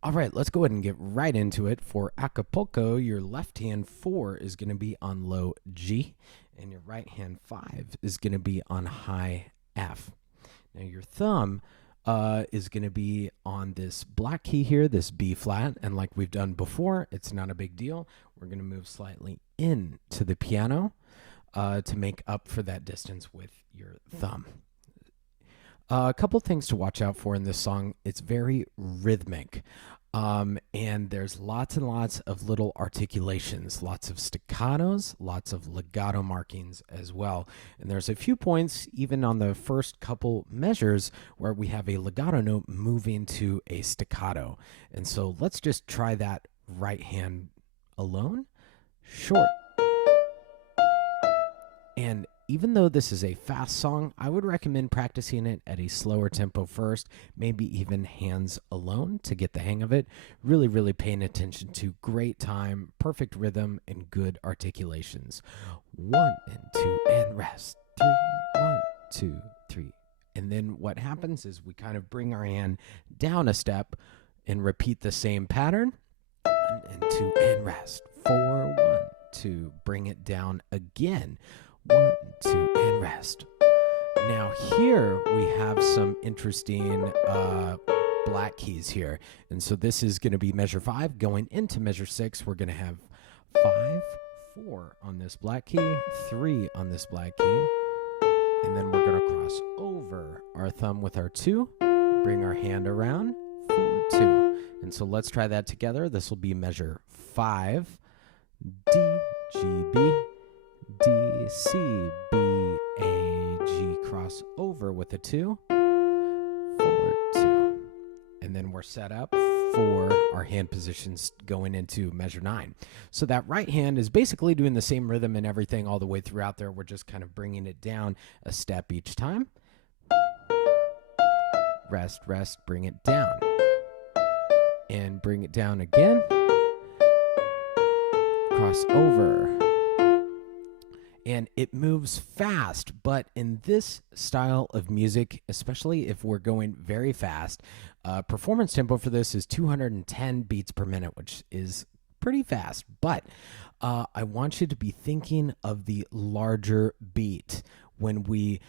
All right, let's go ahead and get right into it. For Acapulco, your left hand 4 is going to be on low G, and your right hand 5 is going to be on high F. Now, your thumb is going to be on this black key here, this B flat, and like we've done before, it's not a big deal. We're going to move slightly into the piano to make up for that distance with your thumb. A couple things to watch out for in this song. It's very rhythmic. And there's lots and lots of little articulations, lots of staccatos, lots of legato markings as well. And there's a few points, even on the first couple measures, where we have a legato note moving to a staccato. And so let's just try that right hand alone. Short. And even though this is a fast song, I would recommend practicing it at a slower tempo first, maybe even hands alone to get the hang of it. Really, really paying attention to great time, perfect rhythm, and good articulations. 1 and 2 and rest. 3, 1, 2, 3. And then what happens is we kind of bring our hand down a step and repeat the same pattern. 1 and 2 and rest. 4, 1, 2. Bring it down again. 1, 2, and rest. Now here we have some interesting black keys here. And so this is going to be measure 5. Going into measure 6, we're going to have 5, 4 on this black key, 3 on this black key. And then we're going to cross over our thumb with our 2, bring our hand around, 4, 2. And so let's try that together. This will be measure 5, D, G, B, D, C, B, A, G, cross over with a 2, 4, 2. And then we're set up for our hand positions going into measure 9. So that right hand is basically doing the same rhythm and everything all the way throughout there. We're just kind of bringing it down a step each time. Rest, rest, bring it down. And bring it down again. Cross over. And it moves fast, but in this style of music, especially if we're going very fast, performance tempo for this is 210 beats per minute, which is pretty fast. But I want you to be thinking of the larger beat when we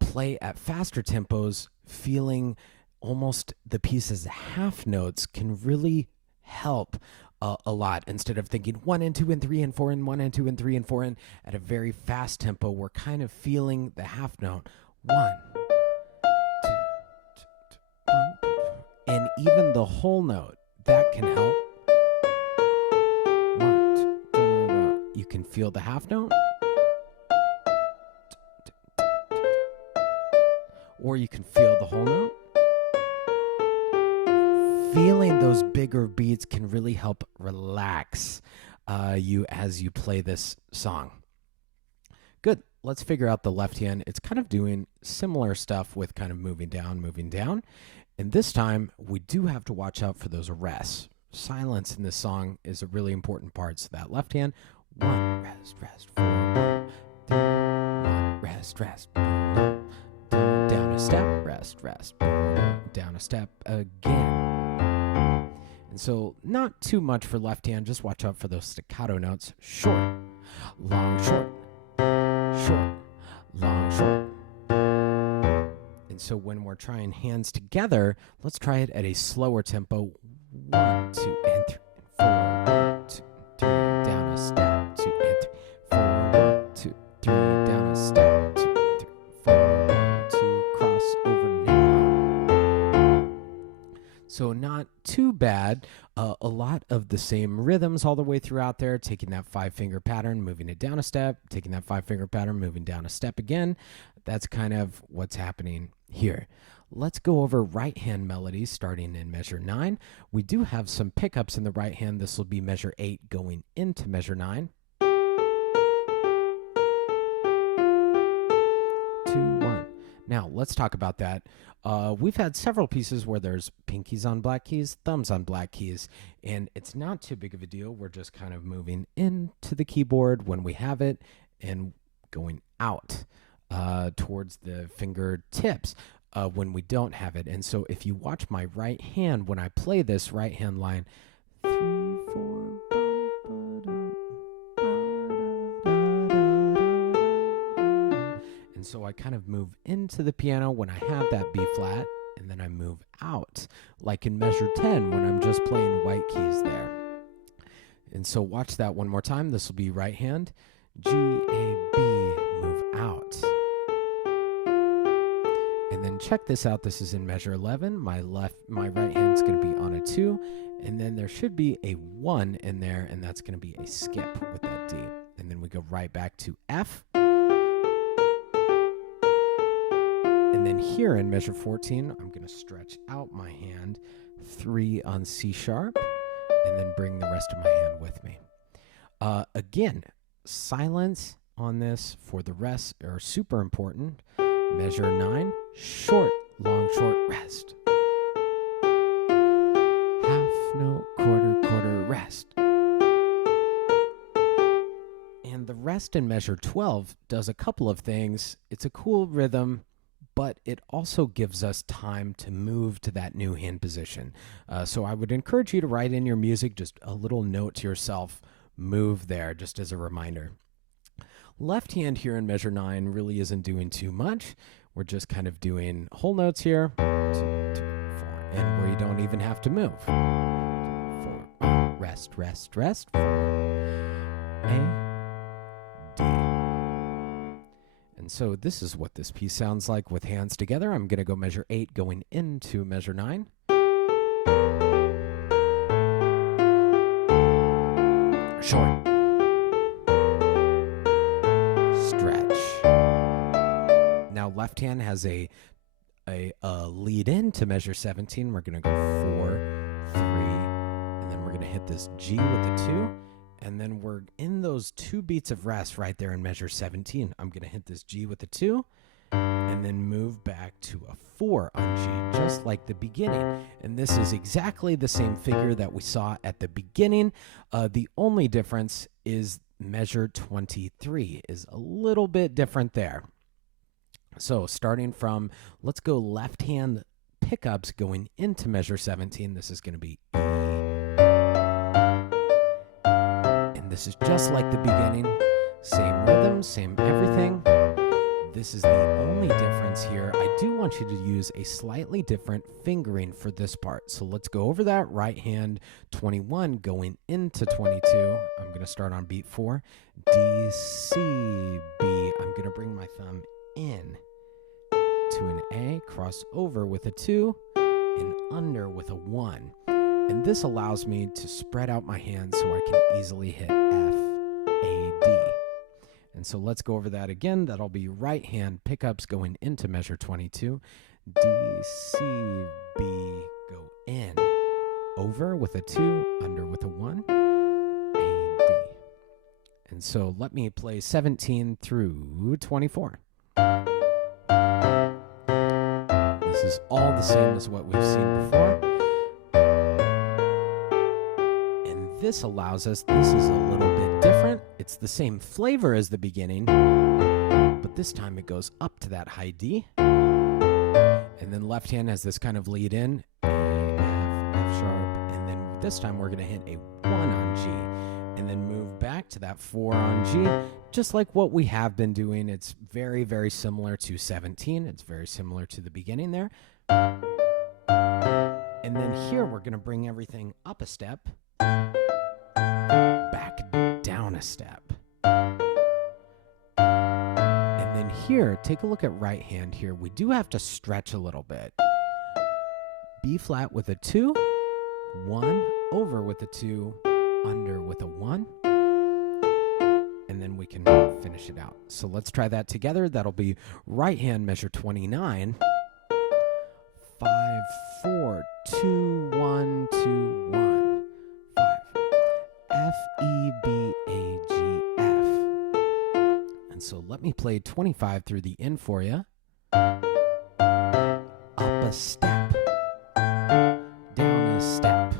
play at faster tempos. Feeling almost the piece as half notes can really help a lot. Instead of thinking 1 and 2 and 3 and 4 and 1 and 2 and 3 and 4 and at a very fast tempo, we're kind of feeling the half note. 1, 2, and even the whole note that can help. 1, 2, you can feel the half note, or you can feel the whole note. Feeling those bigger beats can really help relax you as you play this song. Good. Let's figure out the left hand. It's kind of doing similar stuff with kind of moving down, moving down. And this time, we do have to watch out for those rests. Silence in this song is a really important part. So that left hand, 1, rest, rest, 4, 1, 3, 1, rest, rest, down a step, rest, rest, down a step again. And so not too much for left hand, just watch out for those staccato notes. Short, long, short, short, long, short. And so when we're trying hands together, let's try it at a slower tempo. 1, 2, and 3, and 4, 1, 2, 3, down a step, 2, and 3, 4, 1, 2, 3, down a step, 2, 3, 4, 1, 2, cross over now. So not too bad. A lot of the same rhythms all the way throughout there, taking that 5-finger pattern, moving it down a step, taking that 5-finger pattern, moving down a step again. That's kind of what's happening here. Let's go over right hand melodies starting in measure 9. We do have some pickups in the right hand. This will be measure 8 going into measure 9. 2, 1. Now, let's talk about that. We've had several pieces where there's pinkies on black keys, thumbs on black keys, and it's not too big of a deal. We're just kind of moving into the keyboard when we have it and going out towards the fingertips. when we don't have it. And so if you watch my right hand, when I play this right hand line, 3, 4, and so I kind of move into the piano when I have that B flat, and then I move out, like in measure 10 when I'm just playing white keys there. And so watch that one more time. This will be right hand, G, A, B, move out. And then check this out. This is in measure 11. My right hand's going to be on a 2, and then there should be a 1 in there, and that's going to be a skip with that D. And then we go right back to F. And then here in measure 14, I'm going to stretch out my hand, 3 on C sharp, and then bring the rest of my hand with me. Again, silence on this for the rest are super important. Measure 9, short, long, short, rest. Half note, quarter, quarter, rest. And the rest in measure 12 does a couple of things. It's a cool rhythm, but it also gives us time to move to that new hand position. So I would encourage you to write in your music just a little note to yourself, move there, just as a reminder. Left hand here in measure 9 really isn't doing too much. We're just kind of doing whole notes here, 2, 3, 4, and where you don't even have to move. 4, rest, rest, rest. 4, A, D. And so this is what this piece sounds like with hands together. I'm going to go measure 8 going into measure 9. Short. Now left hand has a lead in to measure 17. We're going to go 4, 3, and then we're going to hit this G with the 2, and then we're in those 2 beats of rest right there in measure 17. I'm going to hit this G with the 2, and then move back to a 4 on G, just like the beginning. And this is exactly the same figure that we saw at the beginning. The only difference is measure 23 is a little bit different there. So starting from, let's go left hand pickups going into measure 17. This is going to be E. And this is just like the beginning. Same rhythm, same everything. This is the only difference here. I do want you to use a slightly different fingering for this part. So let's go over that. Right hand 21 going into 22. I'm going to start on beat 4. D, C, B. I'm going to bring my thumb in to an A, cross over with a 2, and under with a 1. And this allows me to spread out my hands so I can easily hit F, A, D. And so let's go over that again. That'll be right hand pickups going into measure 22. D, C, B, go in. Over with a 2, under with a 1, A, D. And so let me play 17 through 24. This is all the same as what we've seen before. And this allows us, this is a little bit different. It's the same flavor as the beginning, but this time it goes up to that high D. And then left hand has this kind of lead in, A, F, F sharp, and then this time we're going to hit a 1 on G, and then move back to that 4 on G, just like what we have been doing. It's very, very similar to 17. It's very similar to the beginning there. And then here we're going to bring everything up a step, back down a step. And then here, take a look at right hand here. We do have to stretch a little bit. B flat with a 2, 1, over with a 2, under with a 1, and then we can finish it out. So let's try that together. That'll be right hand measure 29, 5, 4, 2, 1, 2, 1, 5, F, E, B, A, G, F. And so let me play 25 through the in for you. Up a step, down a step,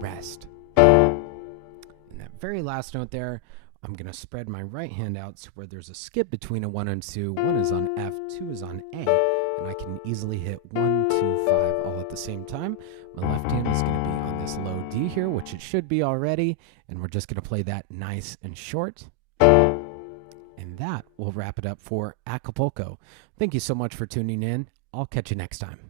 rest. And that very last note there, I'm going to spread my right hand out to where there's a skip between a 1 and 2. 1 is on F, 2 is on A, and I can easily hit 1, 2, 5 all at the same time. My left hand is going to be on this low D here, which it should be already, and we're just going to play that nice and short. And that will wrap it up for Acapulco. Thank you so much for tuning in. I'll catch you next time.